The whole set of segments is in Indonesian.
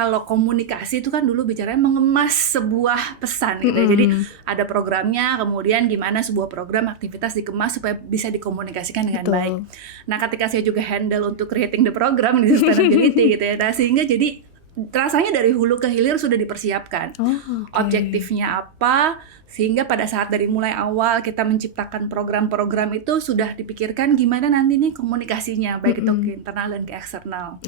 kalau komunikasi itu kan dulu bicaranya mengemas sebuah pesan gitu ya. Jadi ada programnya, kemudian gimana sebuah program aktivitas dikemas supaya bisa dikomunikasikan dengan baik. Nah, ketika saya juga handle untuk creating the program di sustainability gitu ya. Nah, sehingga jadi rasanya dari hulu ke hilir sudah dipersiapkan. Objektifnya apa, sehingga pada saat dari mulai awal kita menciptakan program-program itu sudah dipikirkan gimana nanti nih komunikasinya, baik itu ke internal dan ke eksternal.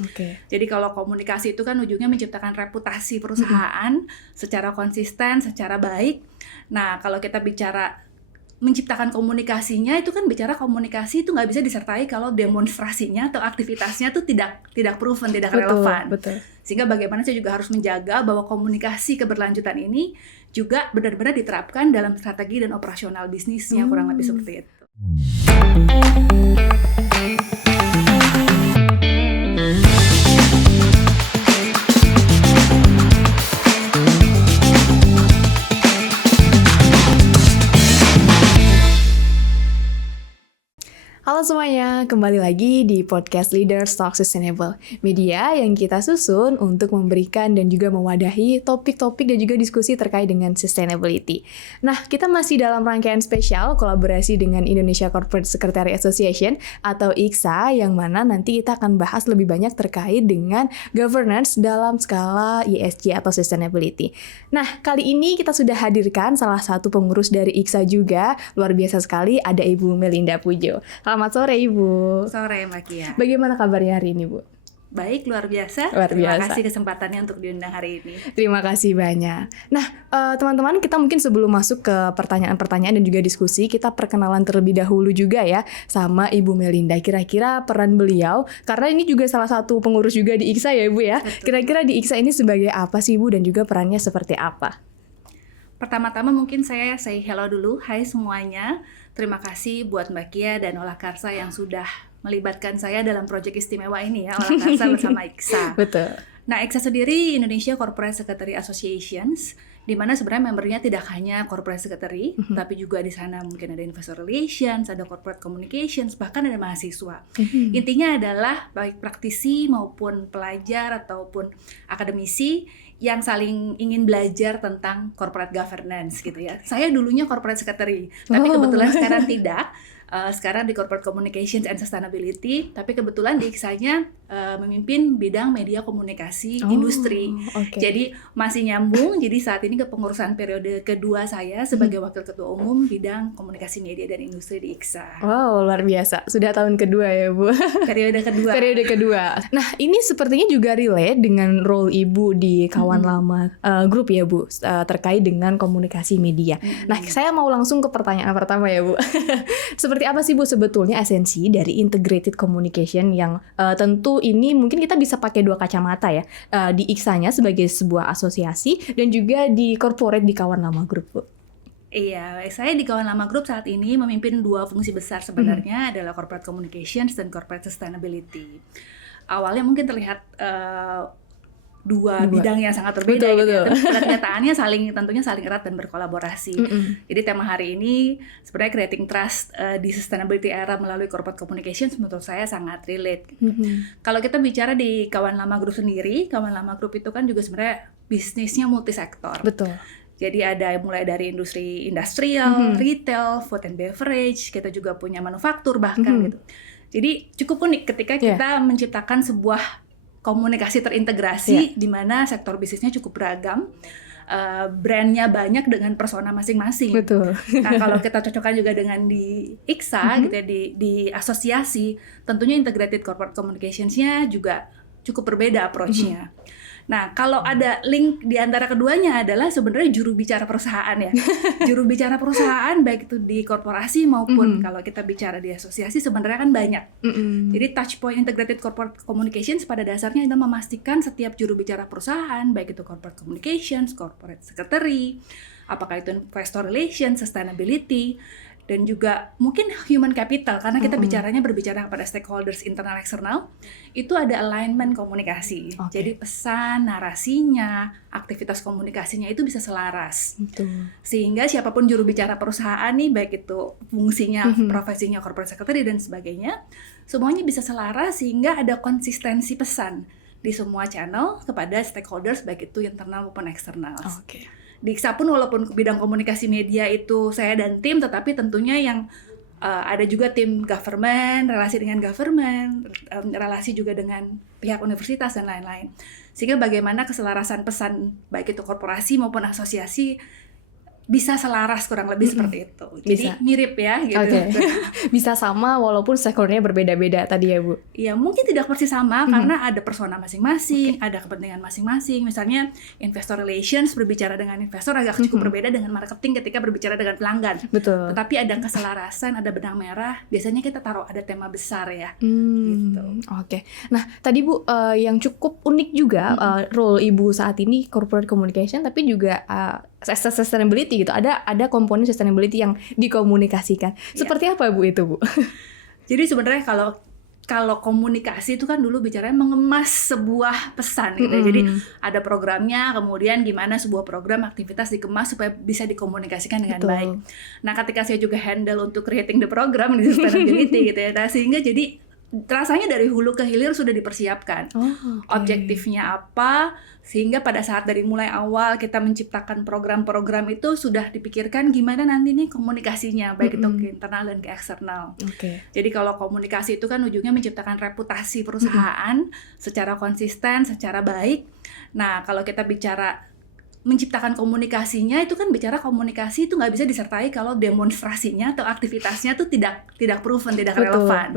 Jadi kalau komunikasi itu kan ujungnya menciptakan reputasi perusahaan secara konsisten, secara baik. Nah, kalau kita bicara menciptakan komunikasinya, itu kan bicara komunikasi itu nggak bisa disertai kalau demonstrasinya atau aktivitasnya tuh tidak proven, tidak relevan. Sehingga bagaimana saya juga harus menjaga bahwa komunikasi keberlanjutan ini juga benar-benar diterapkan dalam strategi dan operasional bisnisnya, kurang lebih seperti itu. Halo semuanya, kembali lagi di podcast Leaders Talk Sustainable, media yang kita susun untuk memberikan dan juga mewadahi topik-topik dan juga diskusi terkait dengan sustainability. Nah, kita masih dalam rangkaian spesial kolaborasi dengan Indonesia Corporate Secretary Association atau ICSA, yang mana nanti kita akan bahas lebih banyak terkait dengan governance dalam skala ESG atau sustainability. Nah, kali ini kita sudah hadirkan salah satu pengurus dari ICSA juga, luar biasa sekali, ada Ibu Melinda Pujo. Selamat sore Ibu. Sore Mbak Kia. Bagaimana kabarnya hari ini Bu? Baik, luar biasa. Terima kasih kesempatannya untuk diundang hari ini. Terima kasih banyak. Nah, teman-teman, kita mungkin sebelum masuk ke pertanyaan-pertanyaan dan juga diskusi, kita perkenalan terlebih dahulu juga ya sama Ibu Melinda. Kira-kira peran beliau, karena ini juga salah satu pengurus juga di ICSA ya Ibu ya. Betul. Kira-kira di ICSA ini sebagai apa sih Ibu dan juga perannya seperti apa? Pertama-tama mungkin saya say hello dulu. Hai semuanya. Terima kasih buat Mbak Kia dan Olah Karsa yang sudah melibatkan saya dalam proyek istimewa ini ya, Olah Karsa bersama ICSA. Betul. Nah, ICSA sendiri Indonesia Corporate Secretary Associations, di mana sebenarnya membernya tidak hanya corporate secretary, tapi juga di sana mungkin ada investor relations, ada corporate communications, bahkan ada mahasiswa. Intinya adalah baik praktisi maupun pelajar ataupun akademisi yang saling ingin belajar tentang corporate governance gitu ya. Saya dulunya corporate secretary, tapi kebetulan sekarang tidak. Sekarang di Corporate Communications and Sustainability, tapi kebetulan di ICSA-nya memimpin bidang media komunikasi industri. Jadi masih nyambung, jadi saat ini kepengurusan periode kedua saya sebagai Wakil Ketua Umum bidang komunikasi media dan industri di ICSA. Wow, luar biasa. Sudah tahun kedua ya Bu? Periode kedua. Periode kedua. Nah, ini sepertinya juga relate dengan role Ibu di Kawan Lama grup ya Bu, terkait dengan komunikasi media. Nah, saya mau langsung ke pertanyaan pertama ya Bu. Seperti apa sih Bu sebetulnya esensi dari integrated communication yang tentu ini mungkin kita bisa pakai dua kacamata ya, di ICSA-nya sebagai sebuah asosiasi dan juga di corporate di Kawan Lama Group Bu. Iya, saya di Kawan Lama Group saat ini memimpin dua fungsi besar sebenarnya, adalah corporate communications dan corporate sustainability. Awalnya mungkin terlihat dua bidang yang sangat berbeda gitu ya. Tapi kenyataannya tentunya saling erat dan berkolaborasi. Jadi tema hari ini sebenarnya creating trust di sustainability era melalui corporate communications menurut saya sangat relate. Kalau kita bicara di Kawan Lama Group sendiri, Kawan Lama Group itu kan juga sebenarnya bisnisnya multisektor. Betul. Jadi ada mulai dari industri industrial, retail, food and beverage, kita juga punya manufaktur bahkan gitu. Jadi cukup unik ketika kita menciptakan sebuah komunikasi terintegrasi di mana sektor bisnisnya cukup beragam, brandnya banyak dengan persona masing-masing. Betul. Nah, kalau kita cocokkan juga dengan di ICSA gitu ya, di asosiasi, tentunya integrated corporate communications-nya juga cukup berbeda approach-nya. Nah, kalau ada link di antara keduanya adalah sebenarnya juru bicara perusahaan ya. Juru bicara perusahaan baik itu di korporasi maupun kalau kita bicara di asosiasi sebenarnya kan banyak. Jadi touch point integrated corporate communications pada dasarnya adalah memastikan setiap juru bicara perusahaan baik itu corporate communications, corporate secretary, apakah itu investor relations, sustainability, dan juga mungkin human capital karena kita berbicara kepada stakeholders internal eksternal, itu ada alignment komunikasi. Jadi pesan, narasinya, aktivitas komunikasinya itu bisa selaras. Sehingga siapapun juru bicara perusahaan nih, baik itu fungsinya, profesinya corporate secretary dan sebagainya, semuanya bisa selaras sehingga ada konsistensi pesan di semua channel kepada stakeholders baik itu internal maupun eksternal. Oke. Di IKSA pun walaupun bidang komunikasi media itu saya dan tim, tetapi tentunya yang ada juga tim government, relasi dengan government, relasi juga dengan pihak universitas dan lain-lain. Sehingga bagaimana keselarasan pesan baik itu korporasi maupun asosiasi bisa selaras kurang lebih seperti itu. Jadi Bisa. mirip ya gitu. Oke. Bisa sama walaupun stakeholdernya berbeda-beda tadi ya Bu. Ya mungkin tidak persis sama karena ada persona masing-masing, ada kepentingan masing-masing. Misalnya investor relations berbicara dengan investor agak cukup berbeda dengan marketing ketika berbicara dengan pelanggan. Betul. Tetapi ada keselarasan, ada benang merah. Biasanya kita taruh ada tema besar ya. Oke. Nah tadi Bu yang cukup unik juga role Ibu saat ini corporate communication, tapi juga sustainability gitu. Ada komponen sustainability yang dikomunikasikan. Seperti apa Bu itu Bu? Jadi sebenarnya kalau komunikasi itu kan dulu bicaranya mengemas sebuah pesan gitu ya. Jadi ada programnya, kemudian gimana sebuah program aktivitas dikemas supaya bisa dikomunikasikan dengan baik. Nah, ketika saya juga handle untuk creating the program di sustainability gitu ya. Nah, sehingga jadi rasanya dari hulu ke hilir sudah dipersiapkan. Objektifnya apa, sehingga pada saat dari mulai awal kita menciptakan program-program itu sudah dipikirkan gimana nanti nih komunikasinya, baik itu ke internal dan ke eksternal. Jadi kalau komunikasi itu kan ujungnya menciptakan reputasi perusahaan secara konsisten, secara baik. Nah, kalau kita bicara menciptakan komunikasinya, itu kan bicara komunikasi itu nggak bisa disertai kalau demonstrasinya atau aktivitasnya tuh tidak proven, tidak relevan.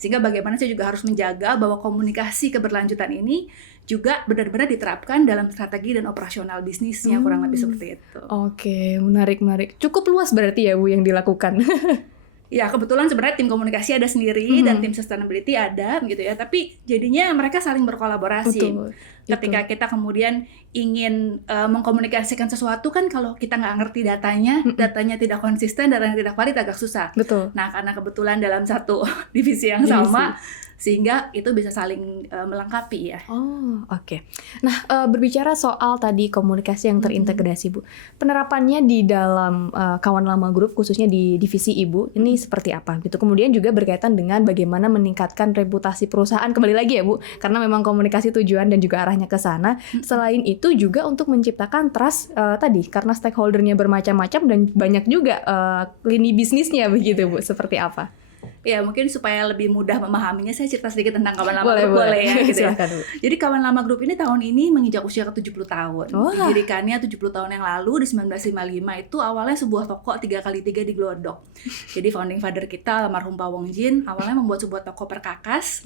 Sehingga bagaimana saya juga harus menjaga bahwa komunikasi keberlanjutan ini juga benar-benar diterapkan dalam strategi dan operasional bisnisnya, kurang lebih seperti itu. Oke, menarik. Cukup luas berarti ya Bu yang dilakukan. Ya, kebetulan sebenarnya tim komunikasi ada sendiri dan tim sustainability ada gitu ya. Tapi jadinya mereka saling berkolaborasi. Ketika kita kemudian ingin mengkomunikasikan sesuatu kan kalau kita nggak ngerti datanya tidak konsisten, datanya tidak valid agak susah. Nah, karena kebetulan dalam satu divisi yang sama, sehingga itu bisa saling melengkapi ya. Oke. Nah, berbicara soal tadi komunikasi yang terintegrasi Bu, penerapannya di dalam Kawan Lama Group khususnya di divisi Ibu ini seperti apa gitu. Kemudian juga berkaitan dengan bagaimana meningkatkan reputasi perusahaan, kembali lagi ya Bu, karena memang komunikasi tujuan dan juga arahnya ke sana. Selain itu juga untuk menciptakan trust tadi, karena stakeholdernya bermacam-macam dan banyak juga lini bisnisnya begitu Bu, seperti apa? Ya, mungkin supaya lebih mudah memahaminya saya cerita sedikit tentang Kawan Lama Group boleh ya gitu ya. Jadi Kawan Lama Group ini tahun ini menginjak usia ke 70 tahun. Didirikannya 70 tahun yang lalu di 1955 itu awalnya sebuah toko 3x3 di Glodok. Jadi founding father kita almarhum Pak Wong Jin awalnya membuat sebuah toko perkakas.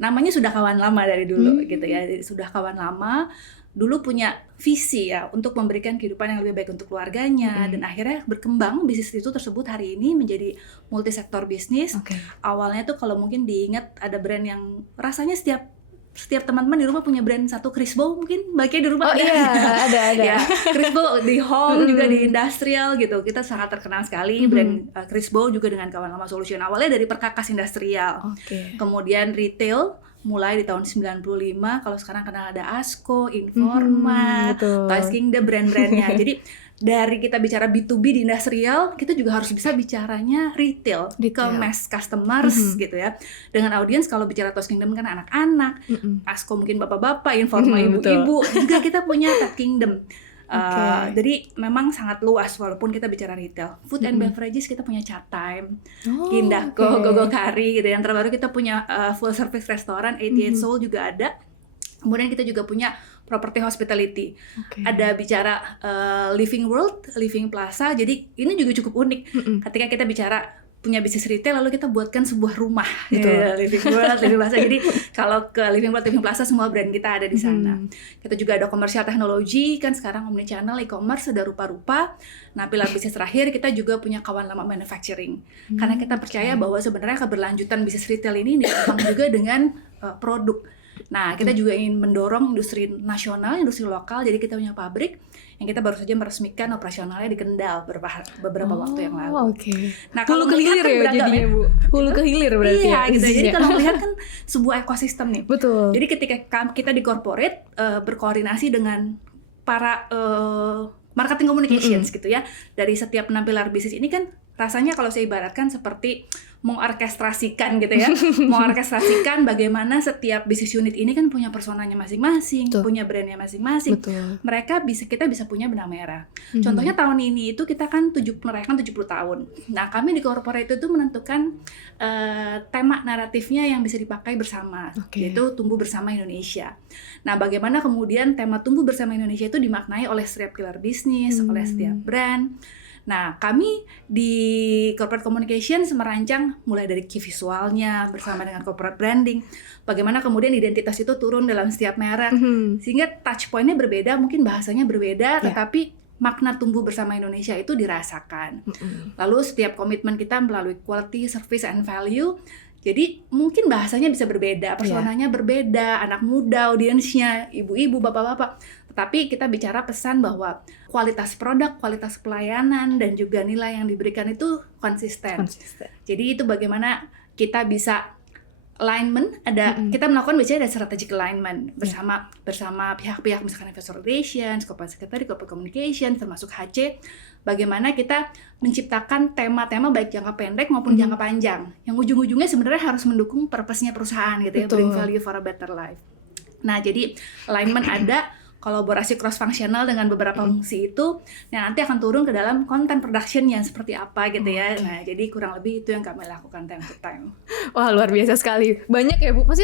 Namanya sudah Kawan Lama dari dulu gitu ya. Jadi sudah Kawan Lama dulu punya visi ya untuk memberikan kehidupan yang lebih baik untuk keluarganya dan akhirnya berkembang bisnis itu tersebut hari ini menjadi multisektor bisnis. Awalnya tuh kalau mungkin diingat ada brand yang rasanya setiap teman-teman di rumah punya brand satu, Crisbo mungkin baiknya di rumah ada. Ya, Crisbo di home juga di industrial gitu. Kita sangat terkenal sekali brand Crisbo juga dengan Kawan Lama Solution. Awalnya dari perkakas industrial. Kemudian retail mulai di tahun 95, kalau sekarang kenal ada Asko, Informa, Toys Kingdom, brand-brandnya. Jadi dari kita bicara B2B di industrial, kita juga harus bisa bicaranya retail. Ke mass customers gitu ya. Dengan audiens kalau bicara Toys Kingdom kan anak-anak, Asko mungkin bapak-bapak, Informa ibu-ibu, juga kita punya Pet Kingdom. Jadi memang sangat luas walaupun kita bicara retail. Food and beverages kita punya Chat Time, Gindako, Gogo Kari gitu. Yang terbaru kita punya full service restoran, 88 Soul juga ada. Kemudian kita juga punya property hospitality. Ada bicara Living World, Living Plaza. Jadi ini juga cukup unik. Ketika kita bicara punya bisnis retail lalu kita buatkan sebuah rumah gitu. Living World, Living Plaza. Jadi kalau ke Living World, Living Plaza semua brand kita ada di sana. Kita juga ada komersial teknologi, kan sekarang omnichannel e-commerce sudah rupa-rupa. Nah, pilar bisnis terakhir kita juga punya Kawan Lama Manufacturing. Karena kita percaya bahwa sebenarnya keberlanjutan bisnis retail ini ditopang juga dengan produk. Nah, kita juga ingin mendorong industri nasional, industri lokal. Jadi kita punya pabrik yang kita baru saja meresmikan operasionalnya di Kendal beberapa waktu yang lalu. Nah, kalau hulu ke hilir ya jadinya Bu. Hulu ke hilir berarti ya. Gitu. Jadi kalau melihat kan sebuah ekosistem nih. Jadi ketika kita di corporate berkoordinasi dengan para marketing communications gitu ya. Dari setiap 6 pilar bisnis ini kan rasanya kalau saya ibaratkan seperti mengorkestrasikan gitu ya, mengorkestrasikan bagaimana setiap business unit ini kan punya personanya masing-masing, Betul. punya brandnya masing-masing. Betul. Kita bisa punya benang merah. Contohnya tahun ini itu kita kan merayakan 70 tahun. Nah, kami di corporate itu menentukan tema naratifnya yang bisa dipakai bersama, yaitu tumbuh bersama Indonesia. Nah, bagaimana kemudian tema tumbuh bersama Indonesia itu dimaknai oleh setiap pilar bisnis, oleh setiap brand. Nah, kami di Corporate Communications merancang mulai dari key visualnya bersama dengan corporate branding. Bagaimana kemudian identitas itu turun dalam setiap merek. Sehingga touch point-nya berbeda, mungkin bahasanya berbeda, tetapi makna tumbuh bersama Indonesia itu dirasakan. Lalu setiap komitmen kita melalui quality, service, and value. Jadi mungkin bahasanya bisa berbeda, personanya berbeda, anak muda, audiensnya, ibu-ibu, bapak-bapak. Tetapi kita bicara pesan bahwa kualitas produk, kualitas pelayanan, dan juga nilai yang diberikan itu konsisten. Jadi itu bagaimana kita bisa alignment, kita melakukan biasanya ada strategic alignment bersama pihak-pihak misalkan investor relations, corporate secretary, corporate communication, termasuk HC. Bagaimana kita menciptakan tema-tema baik jangka pendek maupun jangka panjang, yang ujung-ujungnya sebenarnya harus mendukung purpose-nya perusahaan gitu ya, bring value for a better life. Nah, jadi alignment ada, kolaborasi cross functional dengan beberapa fungsi itu, nah nanti akan turun ke dalam content production yang seperti apa gitu ya. Nah, jadi kurang lebih itu yang kami lakukan time to time. Wah, luar biasa sekali. Banyak ya Bu, pasti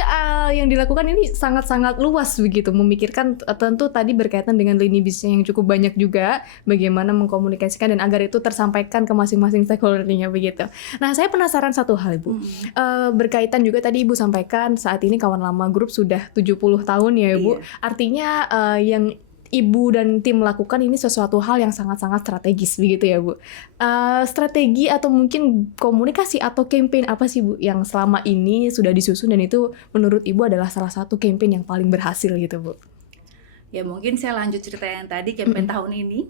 yang dilakukan ini sangat-sangat luas begitu, memikirkan tentu tadi berkaitan dengan lini bisnis yang cukup banyak juga, bagaimana mengkomunikasikan dan agar itu tersampaikan ke masing-masing stakeholder-nya begitu. Nah, saya penasaran satu hal Ibu, berkaitan juga tadi Ibu sampaikan saat ini Kawan Lama Group sudah 70 tahun ya Ibu, artinya yang Ibu dan tim lakukan ini sesuatu hal yang sangat-sangat strategis begitu ya Bu. Strategi atau mungkin komunikasi atau campaign apa sih Bu yang selama ini sudah disusun dan itu menurut Ibu adalah salah satu campaign yang paling berhasil gitu Bu? Ya mungkin saya lanjut cerita yang tadi, campaign tahun ini.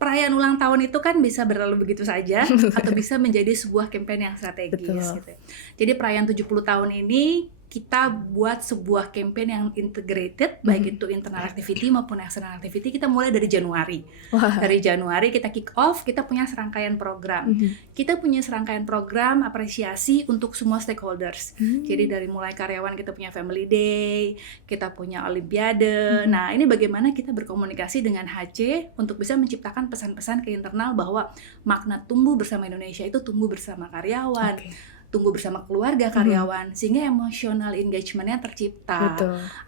Perayaan ulang tahun itu kan bisa berlalu begitu saja atau bisa menjadi sebuah campaign yang strategis gitu. Jadi perayaan 70 tahun ini kita buat sebuah campaign yang integrated, baik itu internal activity maupun external activity. Kita mulai dari Januari. Dari Januari kita kick off, kita punya serangkaian program. Kita punya serangkaian program apresiasi untuk semua stakeholders. Jadi dari mulai karyawan kita punya Family Day, kita punya Olimpiade. Nah, ini bagaimana kita berkomunikasi dengan HC untuk bisa menciptakan pesan-pesan ke internal bahwa makna tumbuh bersama Indonesia itu tumbuh bersama karyawan. Tumbuh bersama keluarga karyawan, sehingga emotional engagement-nya tercipta.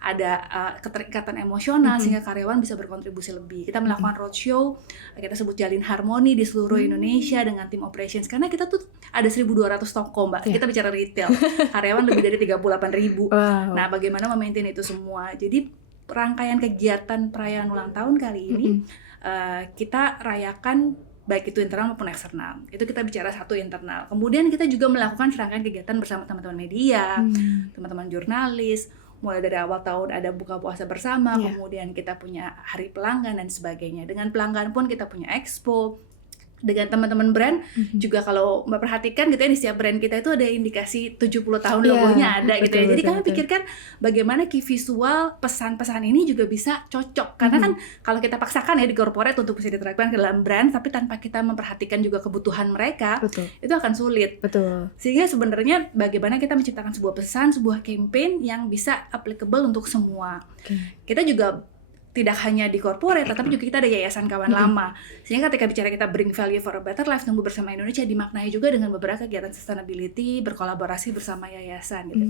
Ada keterikatan emosional sehingga karyawan bisa berkontribusi lebih. Kita melakukan roadshow, kita sebut jalin harmoni di seluruh Indonesia dengan tim operations, karena kita tuh ada 1.200 toko Mbak, kita bicara retail, karyawan lebih dari 38.000. Nah, bagaimana memaintain itu semua. Jadi rangkaian kegiatan perayaan ulang tahun kali ini kita rayakan baik itu internal maupun eksternal. Itu kita bicara satu internal. Kemudian kita juga melakukan serangkaian kegiatan bersama teman-teman media, teman-teman jurnalis. Mulai dari awal tahun ada buka puasa bersama, kemudian kita punya hari pelanggan dan sebagainya. Dengan pelanggan pun kita punya expo. Dengan teman-teman brand juga, kalau Mbak perhatikan gitu ya, di setiap brand kita itu ada indikasi 70 tahun logonya ada gitu ya. Jadi kami pikirkan bagaimana key visual pesan-pesan ini juga bisa cocok. Karena kan kalau kita paksakan ya di corporate untuk bisa diterapkan ke dalam brand, tapi tanpa kita memperhatikan juga kebutuhan mereka, itu akan sulit. Sehingga sebenarnya bagaimana kita menciptakan sebuah pesan, sebuah campaign yang bisa applicable untuk semua. Kita juga tidak hanya di corporate, tapi juga kita ada yayasan kawan lama. Sehingga ketika bicara kita bring value for a better life, tumbuh bersama Indonesia, dimaknai juga dengan beberapa kegiatan sustainability, berkolaborasi bersama yayasan gitu.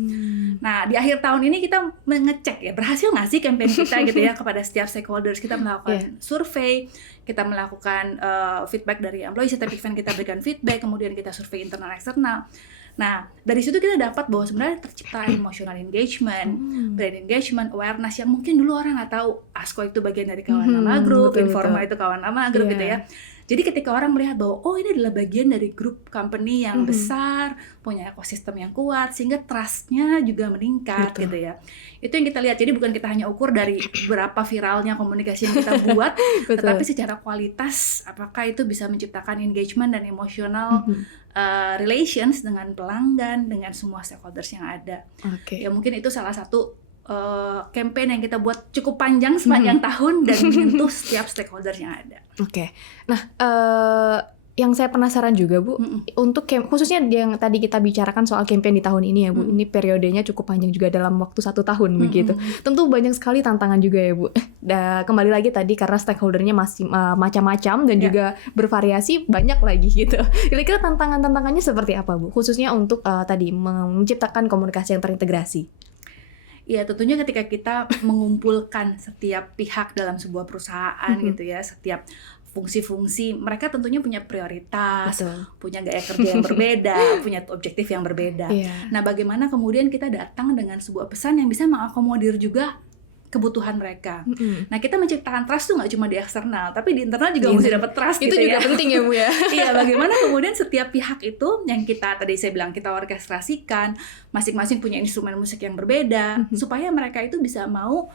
Nah, di akhir tahun ini kita mengecek ya, berhasil nggak sih campaign kita gitu ya kepada setiap stakeholders. Kita melakukan survei, kita melakukan feedback dari employee, setiap event kita berikan feedback, kemudian kita survei internal eksternal. Nah, dari situ kita dapat bahwa sebenarnya tercipta emotional engagement, brand engagement, awareness yang mungkin dulu orang nggak tahu. ASKO itu bagian dari Kawan Lama Group, Informa itu Kawan Lama Group gitu ya. Jadi ketika orang melihat bahwa oh ini adalah bagian dari grup company yang besar, punya ekosistem yang kuat, sehingga trust-nya juga meningkat gitu ya. Itu yang kita lihat. Jadi bukan kita hanya ukur dari berapa viralnya komunikasi yang kita buat, tetapi secara kualitas apakah itu bisa menciptakan engagement dan emotional relations dengan pelanggan, dengan semua stakeholders yang ada. Ya mungkin itu salah satu campaign yang kita buat cukup panjang sepanjang tahun dan menyentuh setiap stakeholder yang ada. Nah, yang saya penasaran juga Bu, untuk khususnya yang tadi kita bicarakan soal campaign di tahun ini ya Bu, ini periodenya cukup panjang juga dalam waktu 1 tahun begitu. Tentu banyak sekali tantangan juga ya Bu. Kembali lagi tadi karena stakeholdernya masih macam-macam dan juga bervariasi banyak lagi gitu. Kira-kira tantangannya seperti apa Bu? Khususnya untuk tadi menciptakan komunikasi yang terintegrasi. Ya tentunya ketika kita mengumpulkan setiap pihak dalam sebuah perusahaan gitu ya, setiap fungsi-fungsi, mereka tentunya punya prioritas, punya gaya kerja yang berbeda, punya objektif yang berbeda. Nah, bagaimana kemudian kita datang dengan sebuah pesan yang bisa mengakomodir juga kebutuhan mereka. Nah, kita menciptakan trust tuh nggak cuma di eksternal, tapi di internal juga mesti dapat trust. Itu gitu juga penting ya Bu ya. Iya, bagaimana kemudian setiap pihak itu yang tadi saya bilang kita orkestrasikan, masing-masing punya instrumen musik yang berbeda, supaya mereka itu bisa mau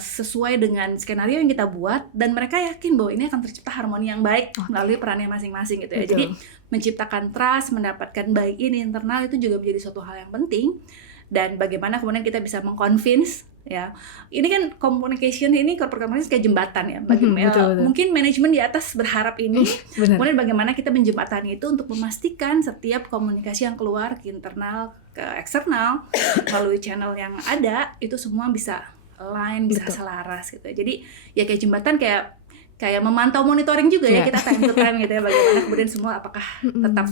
sesuai dengan skenario yang kita buat, dan mereka yakin bahwa ini akan tercipta harmoni yang baik melalui perannya masing-masing gitu ya. Jadi menciptakan trust, mendapatkan baik ini internal itu juga menjadi suatu hal yang penting. Dan bagaimana kemudian kita bisa mengconvince ya. Ini kan communication ini corporate communication kayak jembatan ya. Mungkin manajemen di atas berharap ini, kemudian bagaimana kita menjembatani itu untuk memastikan setiap komunikasi yang keluar ke internal, ke eksternal melalui channel yang ada itu semua bisa align, bisa selaras gitu. Jadi ya kayak jembatan, kayak memantau monitoring juga ya, kita time to time gitu ya, bagaimana kemudian semua apakah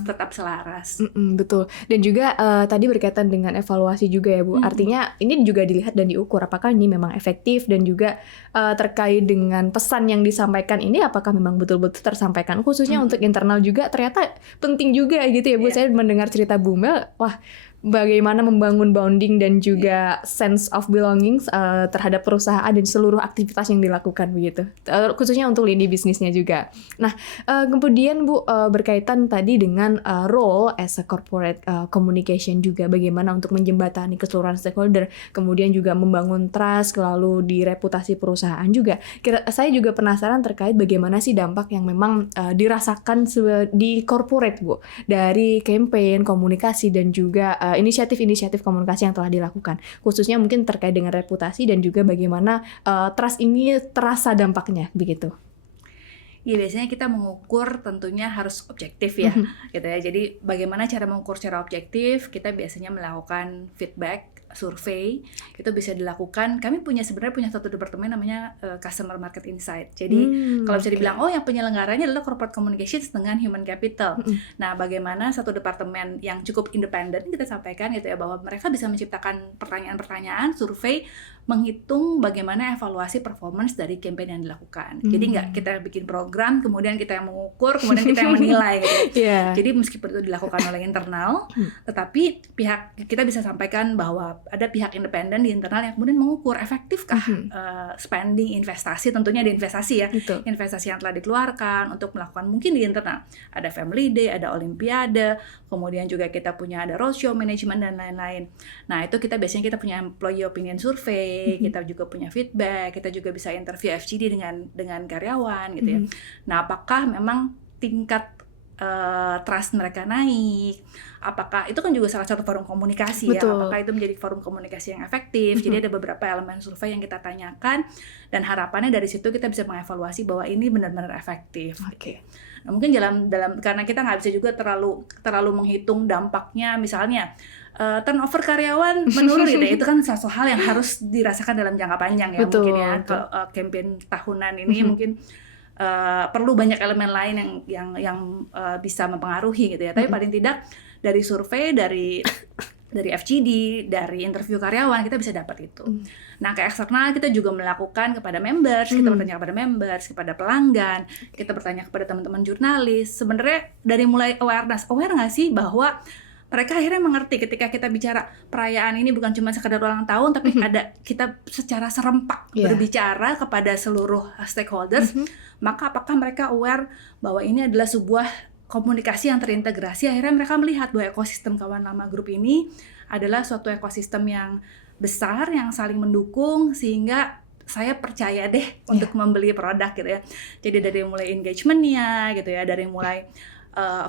tetap selaras. Betul. Dan juga tadi berkaitan dengan evaluasi juga ya Bu. Artinya ini juga dilihat dan diukur apakah ini memang efektif, dan juga terkait dengan pesan yang disampaikan ini apakah memang betul-betul tersampaikan. Khususnya untuk internal juga ternyata penting juga gitu ya Bu. Saya mendengar cerita Bu Mel, wah bagaimana membangun bonding dan juga sense of belongings terhadap perusahaan dan seluruh aktivitas yang dilakukan begitu, khususnya untuk lini bisnisnya juga. Nah, kemudian Bu, berkaitan tadi dengan role as a corporate communication juga, bagaimana untuk menjembatani keseluruhan stakeholder, kemudian juga membangun trust lalu di reputasi perusahaan juga. Saya juga penasaran terkait bagaimana sih dampak yang memang dirasakan di corporate Bu, dari campaign, komunikasi, dan juga inisiatif-inisiatif komunikasi yang telah dilakukan, khususnya mungkin terkait dengan reputasi dan juga bagaimana trust ini terasa dampaknya begitu. Ya biasanya kita mengukur tentunya harus objektif ya, gitu ya. Jadi bagaimana cara mengukur secara objektif? Kita biasanya melakukan feedback, survei, itu bisa dilakukan. Kami sebenarnya punya satu departemen namanya Customer Market Insight. Jadi kalau bisa dibilang, yang penyelenggaranya adalah Corporate Communications dengan Human Capital. Nah, bagaimana satu departemen yang cukup independen, kita sampaikan gitu ya, bahwa mereka bisa menciptakan pertanyaan-pertanyaan, survei, menghitung bagaimana evaluasi performance dari campaign yang dilakukan. Jadi nggak kita bikin program, kemudian kita yang mengukur, kemudian kita yang menilai gitu. Jadi meskipun itu dilakukan oleh internal, tetapi kita bisa sampaikan bahwa ada pihak independen di internal yang kemudian mengukur efektifkah spending investasi, tentunya di investasi ya, investasi yang telah dikeluarkan untuk melakukan mungkin di internal. Ada Family Day, ada Olimpiade, kemudian juga kita punya ada roadshow management dan lain-lain. Nah, itu biasanya kita punya employee opinion survey, kita juga punya feedback, kita juga bisa interview FGD dengan karyawan gitu ya. Nah, apakah memang tingkat trust mereka naik, apakah itu kan juga salah satu forum komunikasi ya, apakah itu menjadi forum komunikasi yang efektif. Jadi ada beberapa elemen survei yang kita tanyakan, dan harapannya dari situ kita bisa mengevaluasi bahwa ini benar-benar efektif. Nah, mungkin karena kita nggak bisa juga terlalu menghitung dampaknya, misalnya turnover karyawan menurun gitu ya, itu kan suatu hal yang harus dirasakan dalam jangka panjang ya. Mungkin ya campaign tahunan ini mungkin perlu banyak elemen lain yang bisa mempengaruhi gitu ya. Tapi paling tidak dari survei, dari FGD, dari interview karyawan kita bisa dapat itu. Nah, ke eksternal kita juga melakukan kepada members, kita bertanya kepada members, kepada pelanggan, kita bertanya kepada teman-teman jurnalis. Sebenarnya dari mulai aware nggak sih bahwa mereka akhirnya mengerti ketika kita bicara perayaan ini bukan cuma sekedar ulang tahun, tapi ada kita secara serempak berbicara kepada seluruh stakeholders, maka apakah mereka aware bahwa ini adalah sebuah komunikasi yang terintegrasi. Akhirnya mereka melihat bahwa ekosistem Kawan Lama Group ini adalah suatu ekosistem yang besar, yang saling mendukung, sehingga saya percaya deh untuk membeli produk gitu ya. Jadi dari mulai engagement-nya gitu ya, dari mulai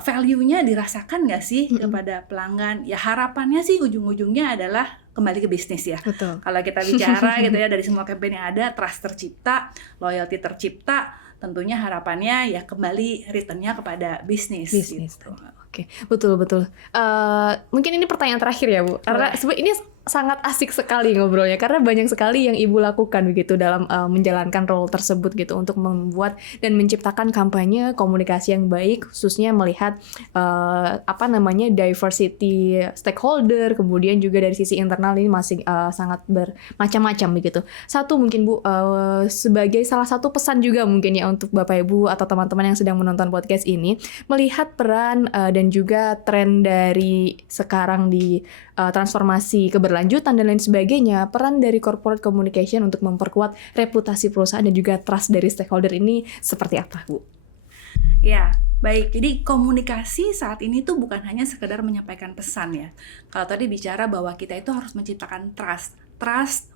value-nya dirasakan nggak sih kepada pelanggan? Ya harapannya sih ujung-ujungnya adalah kembali ke bisnis ya. Betul. Kalau kita bicara gitu ya, dari semua campaign yang ada, trust tercipta, loyalty tercipta, tentunya harapannya ya kembali return-nya kepada bisnis. Gitu. Oke, betul. Mungkin ini pertanyaan terakhir ya Bu, karena sebenarnya ini sangat asik sekali ngobrolnya, karena banyak sekali yang Ibu lakukan begitu dalam menjalankan role tersebut gitu, untuk membuat dan menciptakan kampanye komunikasi yang baik, khususnya melihat diversity stakeholder, kemudian juga dari sisi internal ini masih sangat bermacam-macam begitu. Satu mungkin Bu, sebagai salah satu pesan juga mungkin ya untuk Bapak Ibu atau teman-teman yang sedang menonton podcast ini, melihat peran dan juga tren dari sekarang di transformasi keberlanjutan dan lain sebagainya, peran dari corporate communication untuk memperkuat reputasi perusahaan dan juga trust dari stakeholder ini seperti apa, Bu? Ya, baik. Jadi komunikasi saat ini tuh bukan hanya sekedar menyampaikan pesan ya. Kalau tadi bicara bahwa kita itu harus menciptakan trust,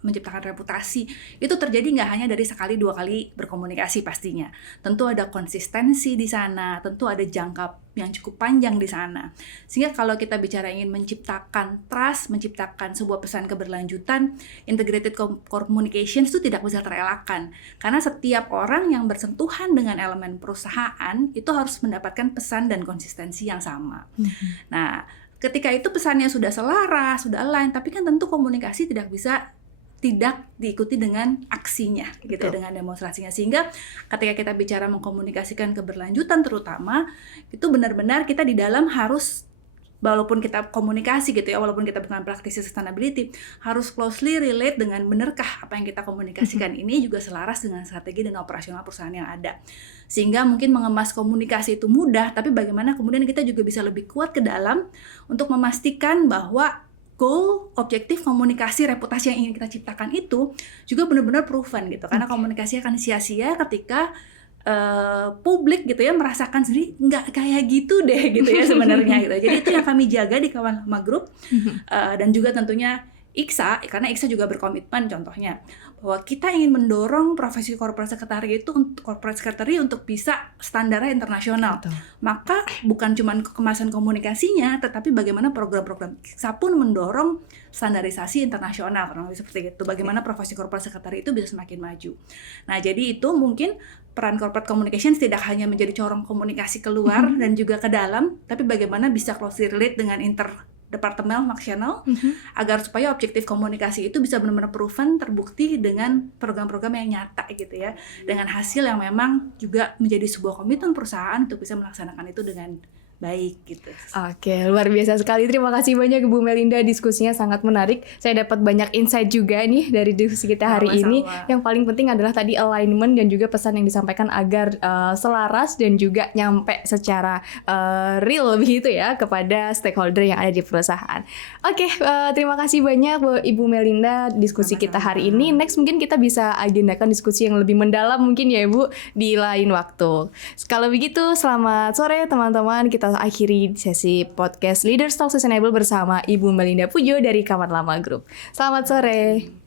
menciptakan reputasi, itu terjadi nggak hanya dari sekali dua kali berkomunikasi pastinya. Tentu ada konsistensi di sana, tentu ada jangka yang cukup panjang di sana. Sehingga kalau kita bicara ingin menciptakan trust, menciptakan sebuah pesan keberlanjutan, integrated communications itu tidak bisa terelakkan. Karena setiap orang yang bersentuhan dengan elemen perusahaan itu harus mendapatkan pesan dan konsistensi yang sama. Nah, ketika itu pesannya sudah selaras, sudah align, tapi kan tentu komunikasi tidak diikuti dengan aksinya, gitu ya, dengan demonstrasinya. Sehingga ketika kita bicara mengkomunikasikan keberlanjutan terutama, itu benar-benar kita di dalam harus, walaupun kita komunikasi gitu ya, walaupun kita bukan praktisi sustainability, harus closely relate dengan benarkah apa yang kita komunikasikan ini juga selaras dengan strategi dan operasional perusahaan yang ada. Sehingga mungkin mengemas komunikasi itu mudah, tapi bagaimana kemudian kita juga bisa lebih kuat ke dalam untuk memastikan bahwa goal, objektif, komunikasi, reputasi yang ingin kita ciptakan itu juga benar-benar proven gitu. Karena komunikasi akan sia-sia ketika publik gitu ya merasakan sendiri nggak kayak gitu deh gitu ya sebenarnya gitu. Jadi itu yang kami jaga di Kawan Lama Group, dan juga tentunya IKSA, karena IKSA juga berkomitmen contohnya bahwa kita ingin mendorong profesi corporate secretary untuk bisa standarnya internasional. Betul. Maka bukan cuma kemasan komunikasinya, tetapi bagaimana program-program IKSA pun mendorong standarisasi internasional, karena seperti itu. Bagaimana profesi corporate secretary itu bisa semakin maju. Nah, jadi itu mungkin peran corporate communications tidak hanya menjadi corong komunikasi keluar dan juga ke dalam, tapi bagaimana bisa closely relate dengan interdepartmental functional agar supaya objektif komunikasi itu bisa benar-benar proven, terbukti dengan program-program yang nyata gitu ya, dengan hasil yang memang juga menjadi sebuah komitmen perusahaan untuk bisa melaksanakan itu dengan baik gitu. Oke, luar biasa sekali. Terima kasih banyak Bu Melinda, diskusinya sangat menarik. Saya dapat banyak insight juga nih dari diskusi kita hari ini. Yang paling penting adalah tadi alignment dan juga pesan yang disampaikan agar selaras dan juga nyampe secara real begitu ya kepada stakeholder yang ada di perusahaan. Oke, terima kasih banyak Bu Ibu Melinda diskusi kita hari ini. Next mungkin kita bisa agendakan diskusi yang lebih mendalam mungkin ya Bu di lain waktu. Kalau begitu, selamat sore teman-teman. Kita akhiri sesi podcast Leaders Talk Sustainable bersama Ibu Melinda Pujo dari Kawan Lama Group. Selamat sore.